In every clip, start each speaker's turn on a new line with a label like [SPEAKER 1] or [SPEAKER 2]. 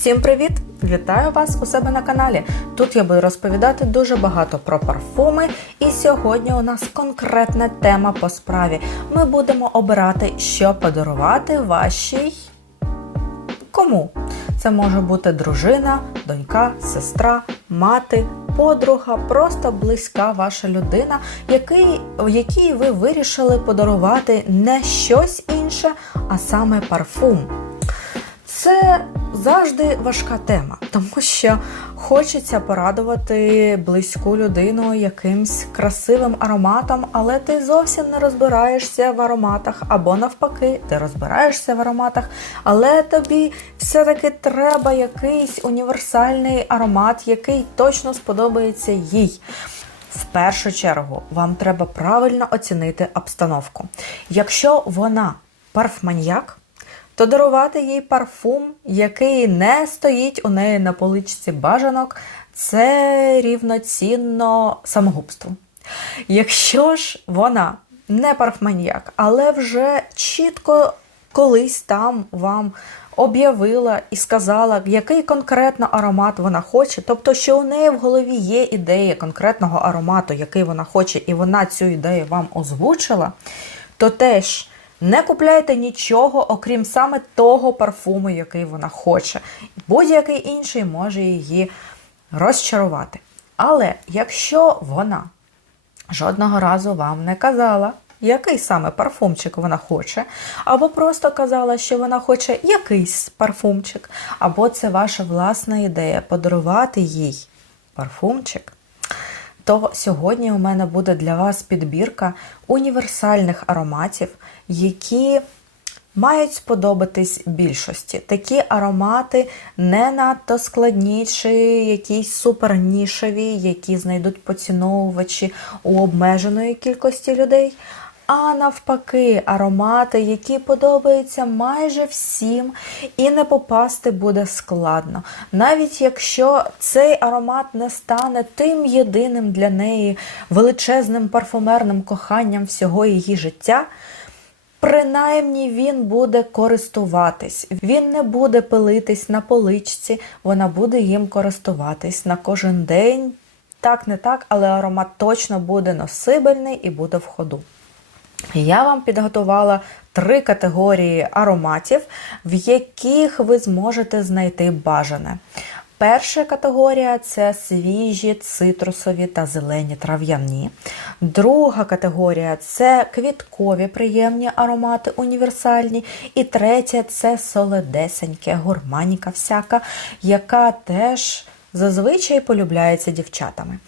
[SPEAKER 1] Всім привіт! Вітаю вас у себе на каналі. Тут я буду розповідати дуже багато про парфуми, і сьогодні у нас конкретна тема по справі. Ми будемо обирати, що подарувати вашій кому. Це може бути дружина, донька, сестра, мати, подруга, просто близька ваша людина, який, якій ви вирішили подарувати не щось інше, а саме парфум. Це завжди важка тема, тому що хочеться порадувати близьку людину якимсь красивим ароматом, але ти зовсім не розбираєшся в ароматах, або навпаки, ти розбираєшся в ароматах, але тобі все-таки треба якийсь універсальний аромат, який точно сподобається їй. В першу чергу вам треба правильно оцінити обстановку. Якщо вона парфманьяк, то дарувати їй парфум, який не стоїть у неї на поличці бажанок, це рівноцінно самогубству. Якщо ж вона не парфманьяк, але вже чітко колись там вам об'явила і сказала, який конкретно аромат вона хоче, тобто, що у неї в голові є ідея конкретного аромату, який вона хоче, і вона цю ідею вам озвучила, то теж. Не купляйте нічого, окрім саме того парфуму, який вона хоче. Будь-який інший може її розчарувати. Але якщо вона жодного разу вам не казала, який саме парфумчик вона хоче, або просто казала, що вона хоче якийсь парфумчик, або це ваша власна ідея подарувати їй парфумчик, то сьогодні у мене буде для вас підбірка універсальних ароматів, які мають сподобатись більшості. Такі аромати не надто складні чи якісь супернішеві, які знайдуть поціновувачі у обмеженої кількості людей. А навпаки, аромати, які подобаються майже всім, і не попасти буде складно. Навіть якщо цей аромат не стане тим єдиним для неї величезним парфумерним коханням всього її життя. Принаймні він буде користуватись, він не буде пилитись на поличці, вона буде їм користуватись на кожен день. Так, не так, але аромат точно буде носибельний і буде в ходу. Я вам підготувала три категорії ароматів, в яких ви зможете знайти бажане. Перша категорія це свіжі, цитрусові та зелені трав'яні. Друга категорія це квіткові приємні аромати універсальні. І третя це солодесеньке, гурманіка всяка, яка теж зазвичай полюбляється дівчатами.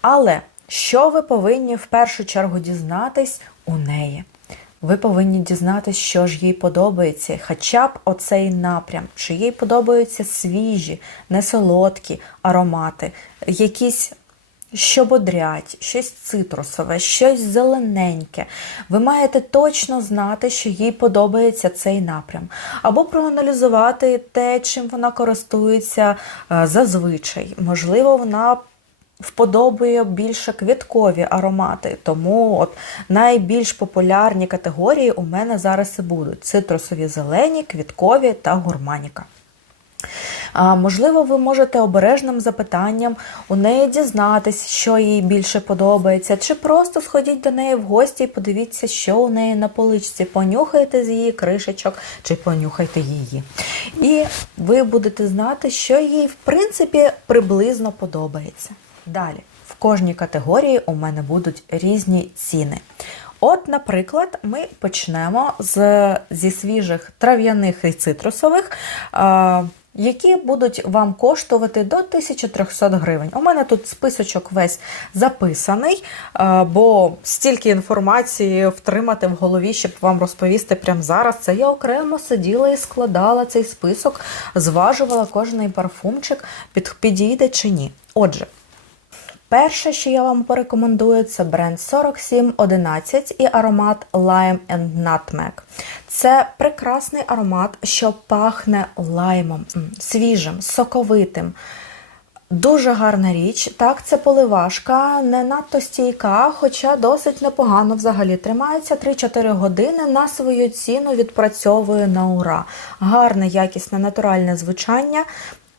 [SPEAKER 1] Але що ви повинні в першу чергу дізнатись у неї? Ви повинні дізнатися, що ж їй подобається, хоча б оцей напрям, чи їй подобаються свіжі, несолодкі аромати, якісь що бодрять, щось цитрусове, щось зелененьке. Ви маєте точно знати, що їй подобається цей напрям. Або проаналізувати те, чим вона користується е, зазвичай. Можливо, вона вподобує більше квіткові аромати. Тому от найбільш популярні категорії у мене зараз і будуть: цитрусові зелені, квіткові та гурманіка. А, Можливо, ви можете обережним запитанням у неї дізнатись, що їй більше подобається, чи просто сходіть до неї в гості і подивіться, що у неї на поличці. Понюхайте з її кришечок, чи понюхайте її. І ви будете знати, що їй, в принципі, приблизно подобається. Далі, в кожній категорії у мене будуть різні ціни. От, наприклад, ми почнемо з, зі свіжих трав'яних і цитрусових, е, які будуть вам коштувати до 1300 гривень. У мене тут списочок весь записаний, е, бо стільки інформації втримати в голові, щоб вам розповісти прямо зараз. Це я окремо сиділа і складала цей список, зважувала кожний парфумчик, під, підійде чи ні. Отже. Перше, що я вам порекомендую, це бренд 4711 і аромат Lime and Nutmeg. Це прекрасний аромат, що пахне лаймом, свіжим, соковитим. Дуже гарна річ. Так, це поливашка, не надто стійка, хоча досить непогано взагалі тримається 3-4 години на свою ціну відпрацьовує на ура. Гарне, якісне, натуральне звучання.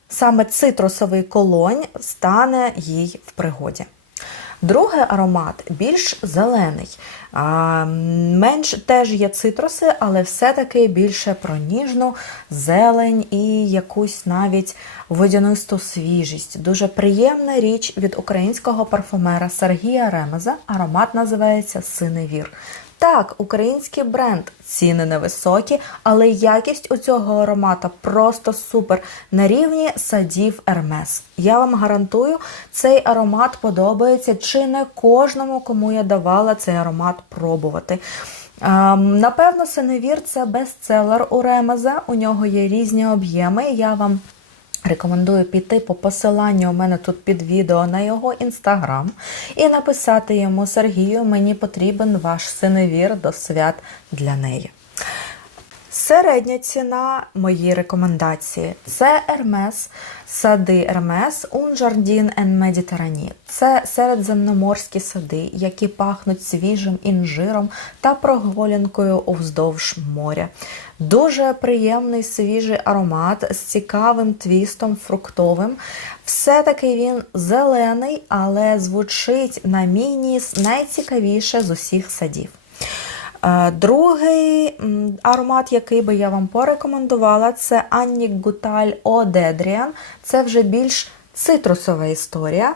[SPEAKER 1] Саме цитрусовий колонь стане їй в пригоді. Другий аромат більш зелений. А, менш теж є цитруси, але все-таки більше про ніжну зелень і якусь навіть водянисту свіжість. Дуже приємна річ від українського парфумера Сергія Ремеза. Аромат називається Синевір. Так, український бренд, ціни невисокі, але якість у цього аромата просто супер на рівні садів Ермес. Я вам гарантую, цей аромат подобається чи не кожному, кому я давала цей аромат пробувати. Ем, Напевно, Синевір це бестселер у Ремеза. У нього є різні об'єми. Я вам Рекомендую піти по посиланню у мене тут під відео на його інстаграм і написати йому Сергію, мені потрібен ваш синевір до свят для неї. Середня ціна мої рекомендації це Ермес, сади Ермес, Унжардін and Медітерані. Це середземноморські сади, які пахнуть свіжим інжиром та прогулянкою уздовж моря. Дуже приємний свіжий аромат з цікавим твістом фруктовим. Все-таки він зелений, але звучить на мій ніс найцікавіше з усіх садів. Е, Другий аромат, який би я вам порекомендувала, це Аннік Гуталь Одедріан. Це вже більш цитрусова історія. Е,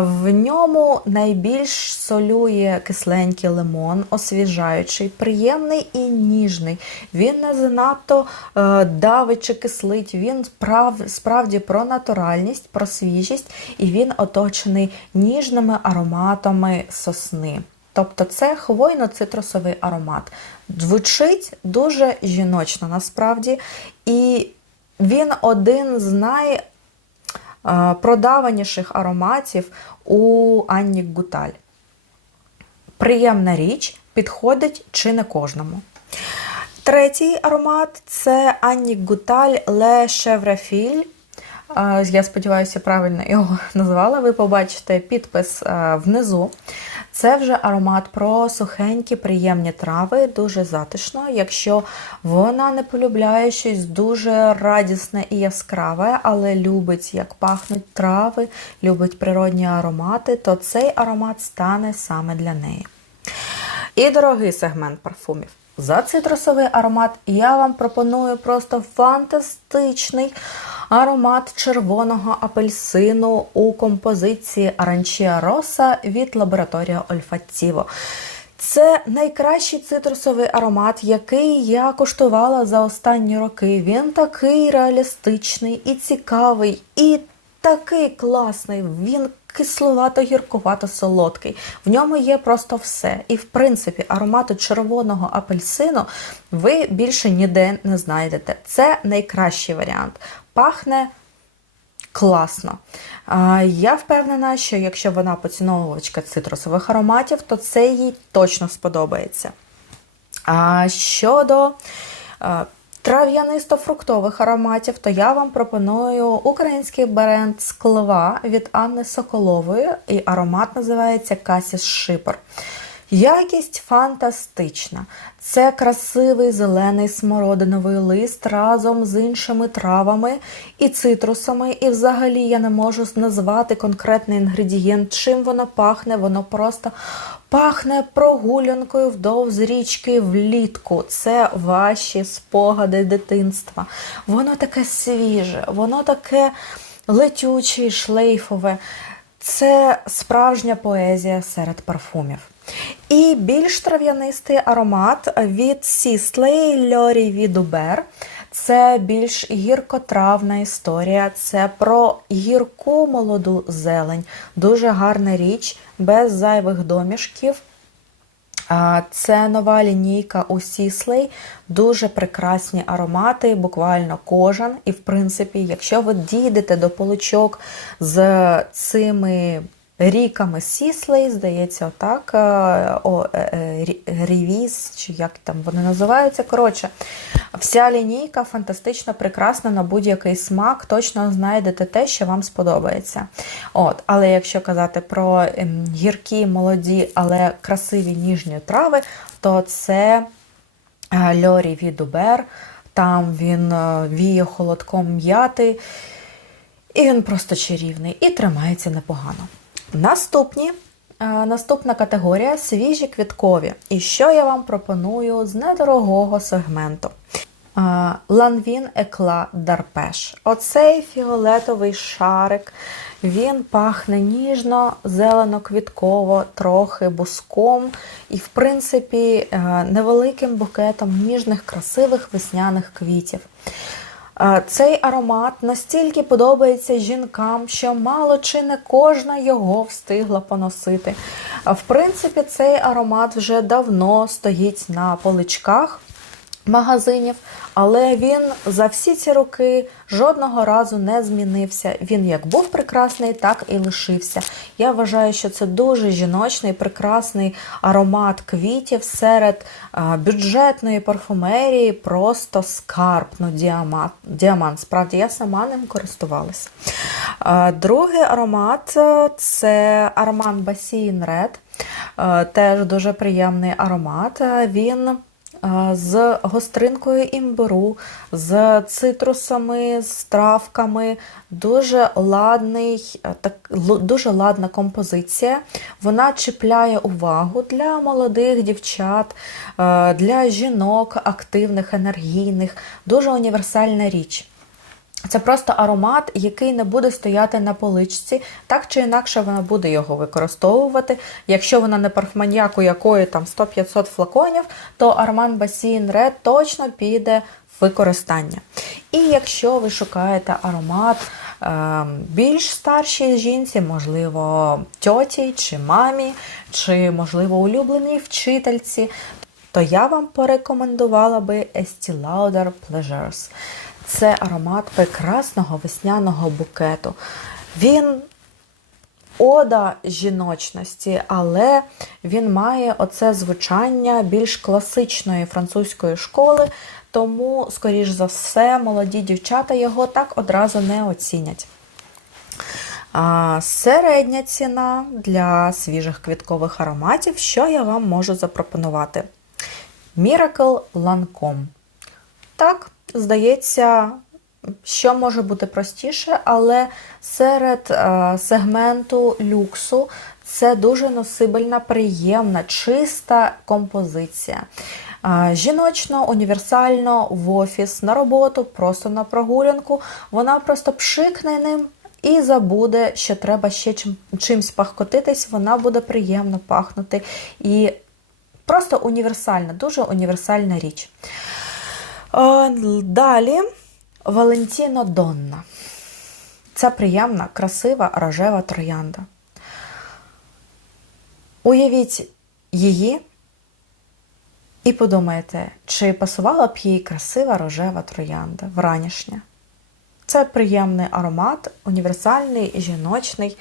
[SPEAKER 1] В ньому найбільш солює кисленький лимон, освіжаючий, приємний і ніжний. Він не занадто е, давить чи кислить. Він справді про натуральність, про свіжість, і він оточений ніжними ароматами сосни. Тобто це хвойно-цитрусовий аромат. Звучить дуже жіночно насправді, і він один з найпродаваніших ароматів у Анні Гуталь. Приємна річ, підходить чи не кожному. Третій аромат це Анні Гуталь Ле Шеврафіль. Е, Я сподіваюся, правильно його назвала. Ви побачите підпис е, внизу. Це вже аромат про сухенькі, приємні трави, дуже затишно. Якщо вона не полюбляє щось дуже радісне і яскраве, але любить, як пахнуть трави, любить природні аромати, то цей аромат стане саме для неї. І дорогий сегмент парфумів. За цитрусовий аромат я вам пропоную просто фантастичний аромат червоного апельсину у композиції Аранчія Роса від лабораторія Ольфатіво. Це найкращий цитрусовий аромат, який я куштувала за останні роки. Він такий реалістичний і цікавий, і такий класний. Він кисловато-гіркувато солодкий. В ньому є просто все. І, в принципі, аромату червоного апельсину ви більше ніде не знайдете. Це найкращий варіант. Пахне класно. Я впевнена, що якщо вона поціновувачка цитрусових ароматів, то це їй точно сподобається. А щодо трав'янисто-фруктових ароматів, то я вам пропоную український бренд склова від Анни Соколової, і аромат називається Касіс Шипер. Якість фантастична. Це красивий зелений смородиновий лист разом з іншими травами і цитрусами. І взагалі я не можу назвати конкретний інгредієнт, чим воно пахне. Воно просто пахне прогулянкою вдовж річки влітку. Це ваші спогади дитинства. Воно таке свіже, воно таке летюче, і шлейфове. Це справжня поезія серед парфумів. І більш трав'янистий аромат від Сіслей Льорі Відубер. Це більш гіркотравна історія. Це про гірку молоду зелень. Дуже гарна річ, без зайвих домішків. Це нова лінійка у Сіслей, дуже прекрасні аромати, буквально кожен. І, в принципі, якщо ви дійдете до поличок з цими ріками Сіслей, здається, отак, е, о, е, е, Рівіз, чи як там вони називаються. Коротше, вся лінійка фантастично прекрасна на будь-який смак, точно знайдете те, що вам сподобається. От, але якщо казати про ем, гіркі, молоді, але красиві ніжні трави, то це Льорі від Убер. Там він віє холодком м'яти. І він просто чарівний і тримається непогано. Наступні, наступна категорія свіжі квіткові. І що я вам пропоную з недорогого сегменту? Ланвін Екла Дарпеш. Оцей фіолетовий шарик. Він пахне ніжно, зелено-квітково, трохи буском і, в принципі, е, невеликим букетом ніжних, красивих весняних квітів. Цей аромат настільки подобається жінкам, що мало чи не кожна його встигла поносити. В принципі, цей аромат вже давно стоїть на поличках магазинів, але він за всі ці роки жодного разу не змінився. Він як був прекрасний, так і лишився. Я вважаю, що це дуже жіночний, прекрасний аромат квітів серед бюджетної парфумерії, просто скарб, ну, діамант. діамант. Справді, я сама ним користувалася. Другий аромат е, це Bassin Red. Е, Теж дуже приємний аромат. Е, Він з гостринкою імбиру, з цитрусами, з травками. Дуже ладний, е, так, дуже ладна композиція. Вона чіпляє увагу для молодих дівчат, е, для жінок активних, енергійних. Дуже універсальна річ. Це просто аромат, який не буде стояти на поличці, так чи інакше вона буде його використовувати. Якщо вона не парфманьяк, у якої там 100-500 флаконів, то Armand Bassin Red точно піде в використання. І якщо ви шукаєте аромат е, більш старшій жінці, можливо, тьоті чи мамі, чи, можливо, улюбленій вчительці, то я вам порекомендувала би Estee Lauder Pleasures. Це аромат прекрасного весняного букету. Він ода жіночності, але він має оце звучання більш класичної французької школи, тому, скоріш за все, молоді дівчата його так одразу не оцінять. А, середня ціна для свіжих квіткових ароматів, що я вам можу запропонувати? Miracle Lancome. Так, здається, що може бути простіше, але серед е, сегменту люксу це дуже носибельна, приємна, чиста композиція. Е, Жіночно, універсально, в офіс, на роботу, просто на прогулянку. Вона просто пшикне ним і забуде, що треба ще чим, чимсь пахкотитись, вона буде приємно пахнути. І просто універсальна, дуже універсальна річ. Е, Далі Валентіно Донна. Це приємна, красива рожева троянда. Уявіть її і подумайте, чи пасувала б їй красива рожева троянда вранішня. Це приємний аромат, універсальний, жіночний,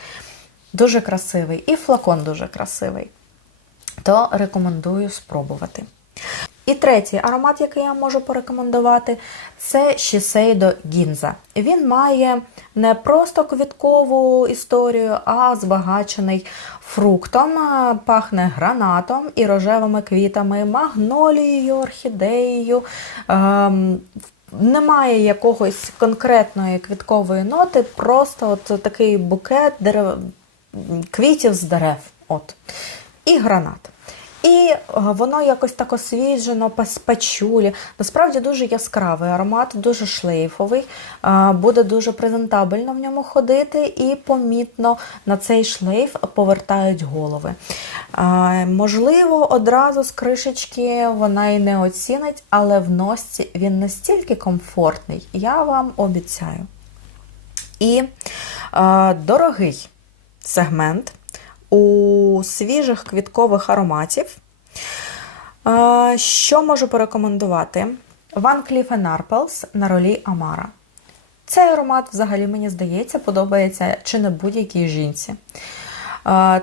[SPEAKER 1] дуже красивий. І флакон дуже красивий. То рекомендую спробувати. І третій аромат, який я можу порекомендувати, це Shiseido Ginza. Він має не просто квіткову історію, а збагачений фруктом, пахне гранатом і рожевими квітами, магнолією, орхідеєю. Ем, немає якогось конкретної квіткової ноти, просто от такий букет дерев... квітів з дерев. От. І гранат. І е, воно якось так освіжено, пачулі. Насправді дуже яскравий аромат, дуже шлейфовий. е, Буде дуже презентабельно в ньому ходити, і помітно на цей шлейф повертають голови. Е, Можливо, одразу з кришечки вона і не оцінить, але в носці він настільки комфортний, я вам обіцяю. І дорогий сегмент у свіжих квіткових ароматів. Що можу порекомендувати? Van Cleef Arpels на ролі Амара. Цей аромат, взагалі, мені здається, подобається чи не будь-якій жінці.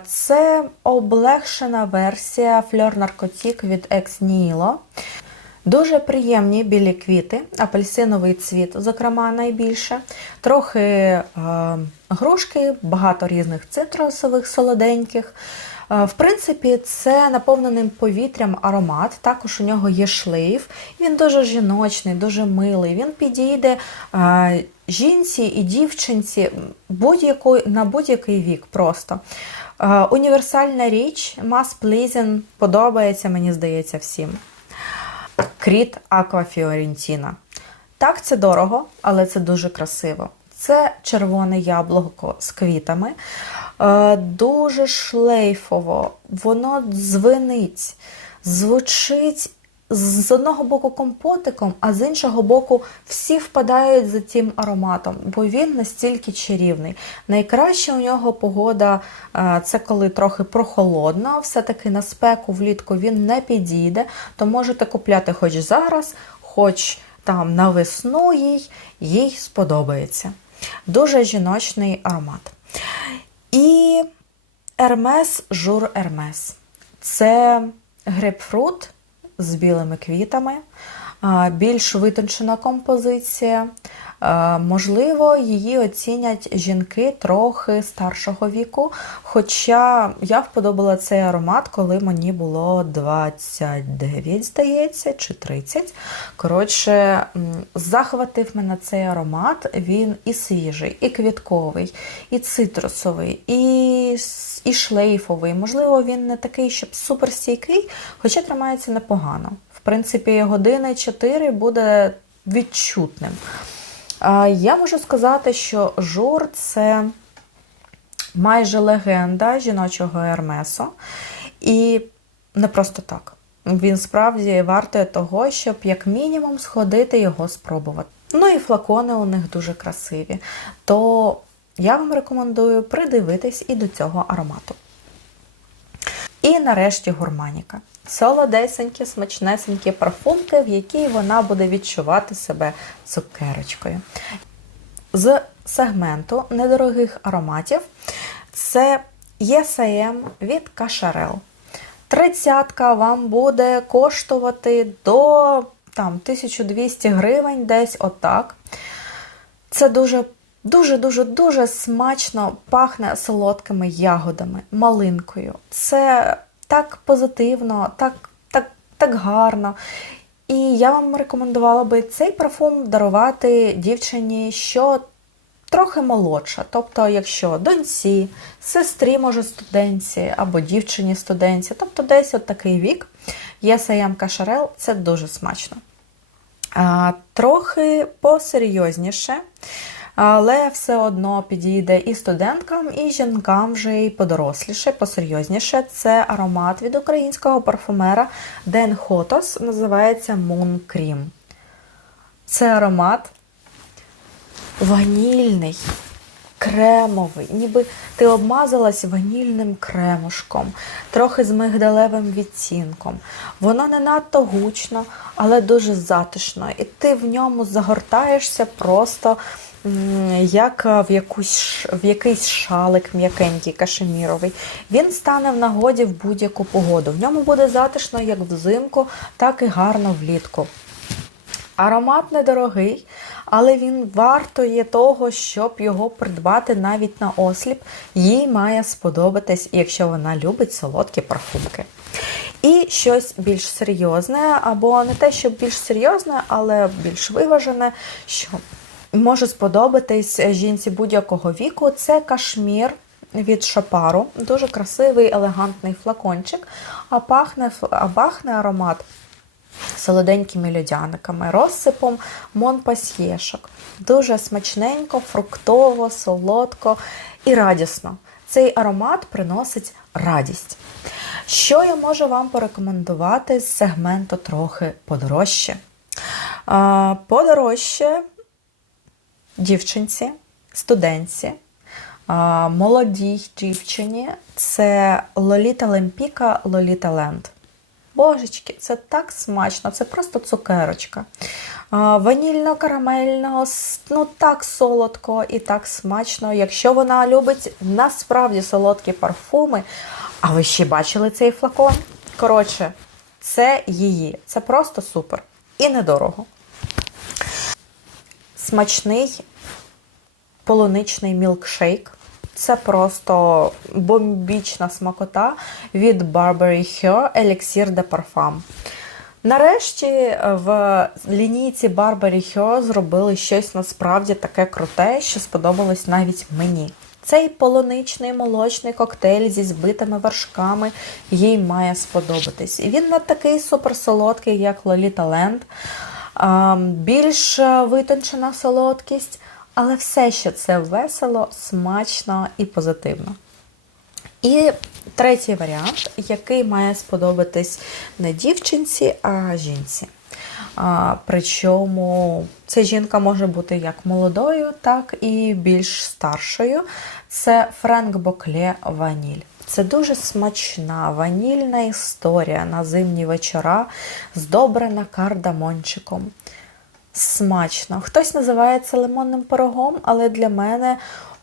[SPEAKER 1] Це облегшена версія Fleur Narcotique від Ex Nihilo. Дуже приємні білі квіти, апельсиновий цвіт, зокрема, найбільше. Трохи е, грушки, багато різних цитрусових, солоденьких. Е, В принципі, це наповненим повітрям аромат. Також у нього є шлейф. Він дуже жіночний, дуже милий. Він підійде е, жінці і дівчинці будь-якої- на будь-який вік просто. Е, Універсальна річ, Mass Pleasing, подобається, мені здається, всім. Кріт Аква Фіорентіна. Так, це дорого, але це дуже красиво. Це червоне яблуко з квітами. Е, Дуже шлейфово, воно дзвенить, звучить з одного боку компотиком, а з іншого боку всі впадають за цим ароматом, бо він настільки чарівний. Найкраще у нього погода е, це коли трохи прохолодно, все-таки на спеку влітку він не підійде, то можете купляти хоч зараз, хоч там на весну їй, їй сподобається. Дуже жіночний аромат. І Ермес Жур Ермес. Це грейпфрут з білими квітами, більш витончена композиція. А, Можливо, її оцінять жінки трохи старшого віку. Хоча я вподобала цей аромат, коли мені було 29, здається, чи 30. Коротше, захватив мене цей аромат. Він і свіжий, і квітковий, і цитрусовий, і, і шлейфовий. Можливо, він не такий, щоб суперстійкий, хоча тримається непогано. В принципі, години 4 буде відчутним. Я можу сказати, що жур це майже легенда жіночого Ермесу. І не просто так. Він справді вартує того, щоб як мінімум сходити його спробувати. Ну і флакони у них дуже красиві. То я вам рекомендую придивитись і до цього аромату. І нарешті гурманіка. Солодесенькі, смачнесенькі парфумки, в якій вона буде відчувати себе цукерочкою. З сегменту недорогих ароматів це ЄСМ від Кашарел. Тридцятка вам буде коштувати до там, 1200 гривень, десь отак. Це дуже дуже дуже дуже смачно пахне солодкими ягодами, малинкою. Це так позитивно, так, так, так гарно. І я вам рекомендувала би цей парфум дарувати дівчині, що трохи молодша. Тобто, якщо доньці, сестрі, може, студентці або дівчині студентці, тобто десь от такий вік, ЄСМ Кашарел це дуже смачно. А, Трохи посерйозніше, але все одно підійде і студенткам, і жінкам вже і подоросліше, посерйозніше. Це аромат від українського парфумера Ден Хотос, називається Moon Cream. Це аромат ванільний, кремовий, ніби ти обмазалась ванільним кремушком, трохи з мигдалевим відтінком. Воно не надто гучно, але дуже затишно. І ти в ньому загортаєшся просто як в, якусь, в якийсь шалик м'якенький, кашеміровий. Він стане в нагоді в будь-яку погоду. В ньому буде затишно як взимку, так і гарно влітку. Аромат недорогий, але він вартує того, щоб його придбати навіть на осліп. Їй має сподобатись, якщо вона любить солодкі парфумки. І щось більш серйозне, або не те, що більш серйозне, але більш виважене, що може сподобатись жінці будь-якого віку. Це кашмір від Шопару. Дуже красивий, елегантний флакончик, а пахне, а пахне аромат солоденькими льодяниками, розсипом монпасьєшок. Дуже смачненько, фруктово, солодко і радісно. Цей аромат приносить радість. Що я можу вам порекомендувати з сегменту трохи подорожче? Подорожче дівчинці, студентці, молодій дівчині це Лоліта Лемпіка Лоліта Ленд. Божечки, це так смачно, це просто цукерочка. Ванільно-карамельного, ну так солодко і так смачно. Якщо вона любить насправді солодкі парфуми, а ви ще бачили цей флакон? Коротше, це її. Це просто супер. І недорого. Смачний полуничний мілкшейк. Це просто бомбічна смакота від Burberry Her Elixir de Parfum. Нарешті в лінійці Burberry Her зробили щось насправді таке круте, що сподобалось навіть мені. Цей полуничний молочний коктейль зі збитими вершками їй має сподобатись. Він не такий суперсолодкий, як Lolita Land, більш витончена солодкість, але все ще це весело, смачно і позитивно. І третій варіант, який має сподобатись не дівчинці, а жінці. Причому ця жінка може бути як молодою, так і більш старшою. Це Френк Бокле Ваніль. Це дуже смачна ванільна історія на зимні вечора, здобрена кардамончиком. Смачно. Хтось називає це лимонним пирогом, але для мене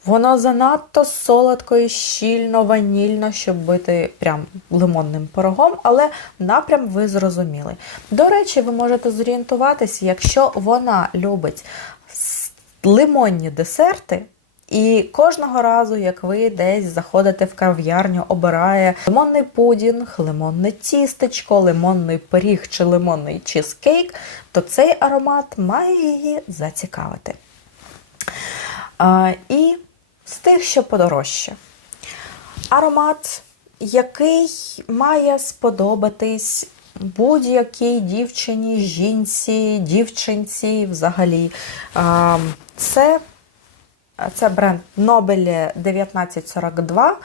[SPEAKER 1] воно занадто солодко і щільно, ванільно, щоб бути прям лимонним пирогом, але напрям ви зрозуміли. До речі, ви можете зорієнтуватися, якщо вона любить лимонні десерти. І кожного разу, як ви десь заходите в кав'ярню, обирає лимонний пудінг, лимонне тістечко, лимонний пиріг чи лимонний чизкейк, то цей аромат має її зацікавити. А, І з тих, що подорожче. Аромат, який має сподобатись будь-якій дівчині, жінці, дівчинці взагалі. Це це бренд Nobel 1942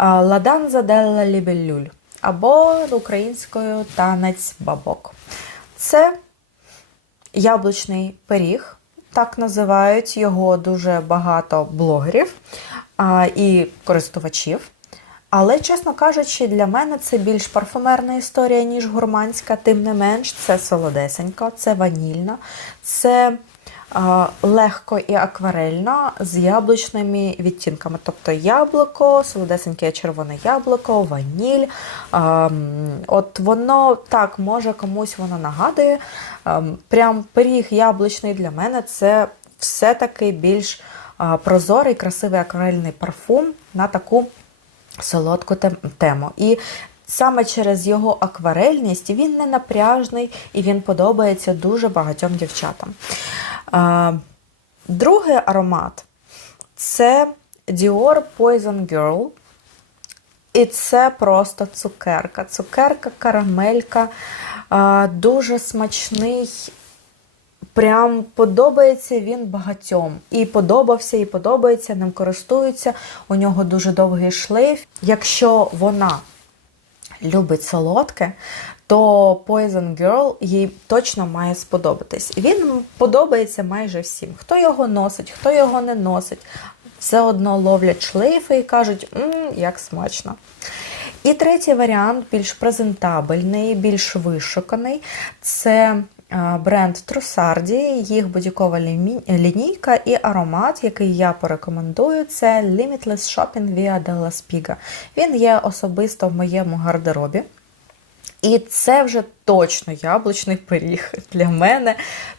[SPEAKER 1] Ладанза Делла Лібелюль або українською танець бабок. Це яблучний пиріг, так називають його дуже багато блогерів і користувачів. Але, чесно кажучи, для мене це більш парфумерна історія, ніж гурманська, тим не менш, це солодесенько, це ванільна, це легко і акварельно з яблучними відтінками. Тобто яблуко, солодесеньке червоне яблуко, ваніль. От воно так, може комусь воно нагадує. Прям пиріг яблучний для мене це все-таки більш прозорий, красивий акварельний парфум на таку солодку тему. І Саме через його акварельність він не напряжний і він подобається дуже багатьом дівчатам. Другий аромат це Dior Poison Girl. І це просто цукерка. Цукерка, карамелька, дуже смачний. Прям подобається він багатьом. І подобався, і подобається, ним користуються. У нього дуже довгий шлейф. Якщо вона любить солодке, то Poison Girl їй точно має сподобатись. Він подобається майже всім. Хто його носить, хто його не носить. Все одно ловлять шлейфи і кажуть, мм, як смачно. І третій варіант, більш презентабельний, більш вишуканий це бренд Трусарді, їх будь-якова лінійка і аромат, який я порекомендую, це Limitless Shopping Via Della Spiga. Він є особисто в моєму гардеробі. І це вже точно яблучний пиріг для мене.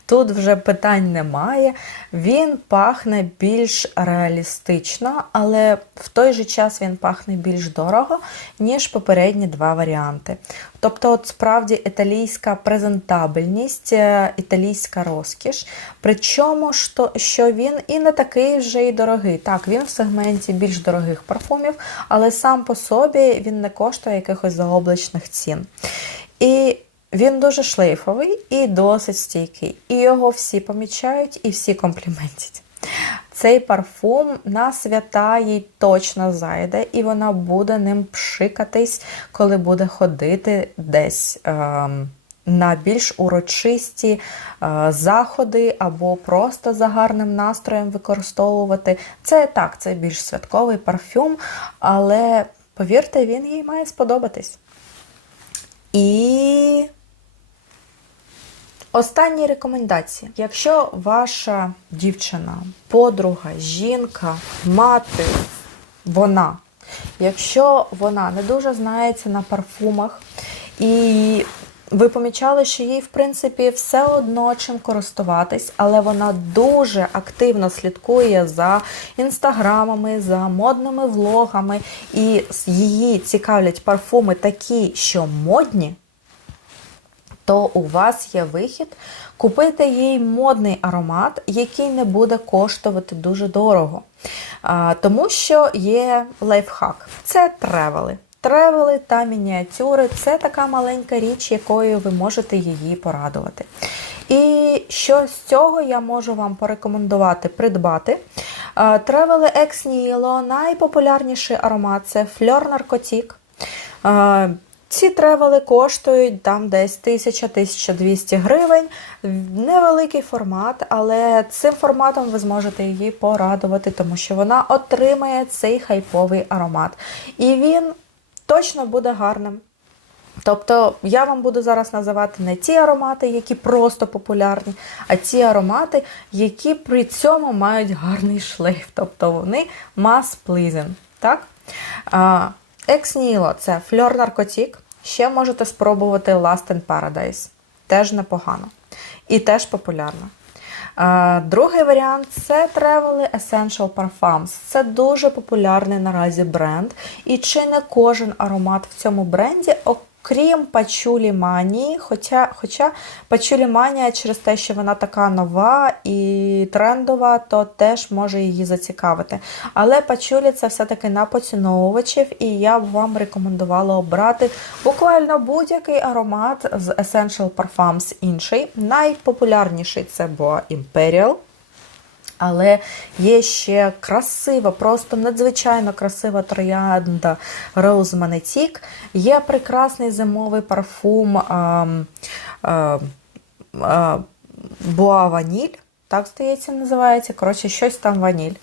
[SPEAKER 1] Тут вже питань немає. Він пахне більш реалістично, але в той же час він пахне більш дорого, ніж попередні два варіанти. Тобто, от справді італійська презентабельність, е, італійська розкіш. Причому, що він і не такий вже й дорогий. Так, він в сегменті більш дорогих парфумів, але сам по собі він не коштує якихось заоблачних цін. І він дуже шлейфовий і досить стійкий. І його всі помічають і всі компліментять. Цей парфум на свята їй точно зайде, і вона буде ним пшикатись, коли буде ходити десь е, на більш урочисті е, заходи або просто за гарним настроєм використовувати. Це так, це більш святковий парфюм, але повірте, він їй має сподобатись. І останні рекомендації. Якщо ваша дівчина, подруга, жінка, мати, вона, якщо вона не дуже знається на парфумах, і ви помічали, що їй, в принципі, все одно чим користуватись, але вона дуже активно слідкує за інстаграмами, за модними влогами, і її цікавлять парфуми такі, що модні, то у вас є вихід купити їй модний аромат, який не буде коштувати дуже дорого. Тому що є лайфхак це тревели. Тревели та мініатюри це така маленька річ, якою ви можете її порадувати. І що з цього я можу вам порекомендувати придбати. Тревели Ex Nihilo, найпопулярніший аромат це Fleur Narcotic. Ці тревели коштують там десь 1000-1200 гривень. Невеликий формат, але цим форматом ви зможете її порадувати, тому що вона отримає цей хайповий аромат. І він точно буде гарним. Тобто я вам буду зараз називати не ті аромати, які просто популярні, а ті аромати, які при цьому мають гарний шлейф. Тобто вони mass pleasing. Так? Nihilo – це фльор наркотік. Ще можете спробувати Last in Paradise. Теж непогано. І теж популярно. Другий варіант це Travel Essential Parfums. Це дуже популярний наразі бренд. І чи не кожен аромат в цьому бренді, Крім Пачулі Манії, хоча хоча Пачулі Манія через те, що вона така нова і трендова, то теж може її зацікавити. Але Пачулі це все-таки на поціновувачів, і я б вам рекомендувала обрати буквально будь-який аромат з Essential Parfums інший. Найпопулярніший це Boa Imperial. Але є ще красива, просто надзвичайно красива троянда Rose Magnetic. Є прекрасний зимовий парфум а, а. Так, здається, називається. Коротше, щось там ваніль.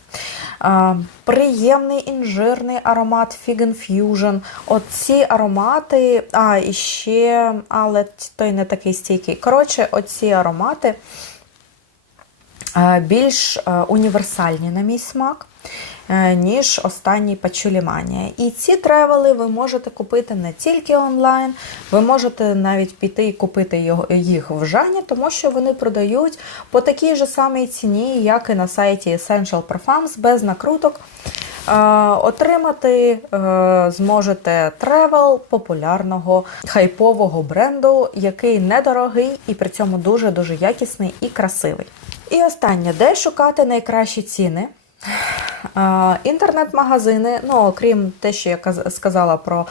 [SPEAKER 1] А, Приємний інжирний аромат Fig Fusion. Оці аромати, а, і ще, але той не такий стійкий. Коротше, оці аромати більш е, універсальні на мій смак, ніж останній Пачуліманія. І ці тревели ви можете купити не тільки онлайн, ви можете навіть піти і купити їх в Жані, тому що вони продають по такій же самій ціні, як і на сайті Essential Parfums, без накруток. Е, отримати зможете тревел популярного хайпового бренду, який недорогий і при цьому дуже-дуже якісний і красивий. І останнє, де шукати найкращі ціни? Інтернет-магазини, ну, окрім те, що я сказала про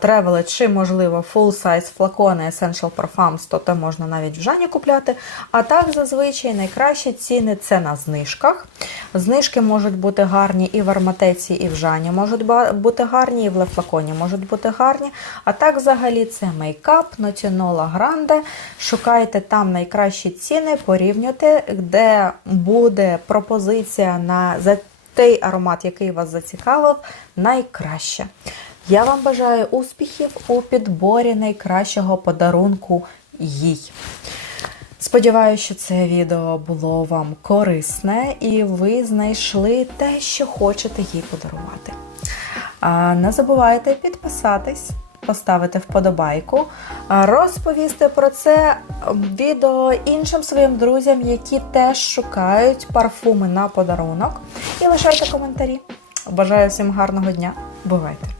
[SPEAKER 1] тревели, чи, можливо, full size флакони Essential Parfums, то те можна навіть в Жані купляти. А так, зазвичай, найкращі ціни це на знижках. Знижки можуть бути гарні і в арматеці, і в Жані можуть бути гарні, і в лефлаконі можуть бути гарні. А так, взагалі, це мейкап, Нотінола Гранде. Шукайте там найкращі ціни, порівнюйте, де буде пропозиція на за той аромат, який вас зацікавив, найкраще. Я вам бажаю успіхів у підборі найкращого подарунку їй. Сподіваюся, що це відео було вам корисне і ви знайшли те, що хочете їй подарувати. Не забувайте підписатись поставити вподобайку, розповісти про це відео іншим своїм друзям, які теж шукають парфуми на подарунок. І лишайте коментарі. Бажаю всім гарного дня. Бувайте!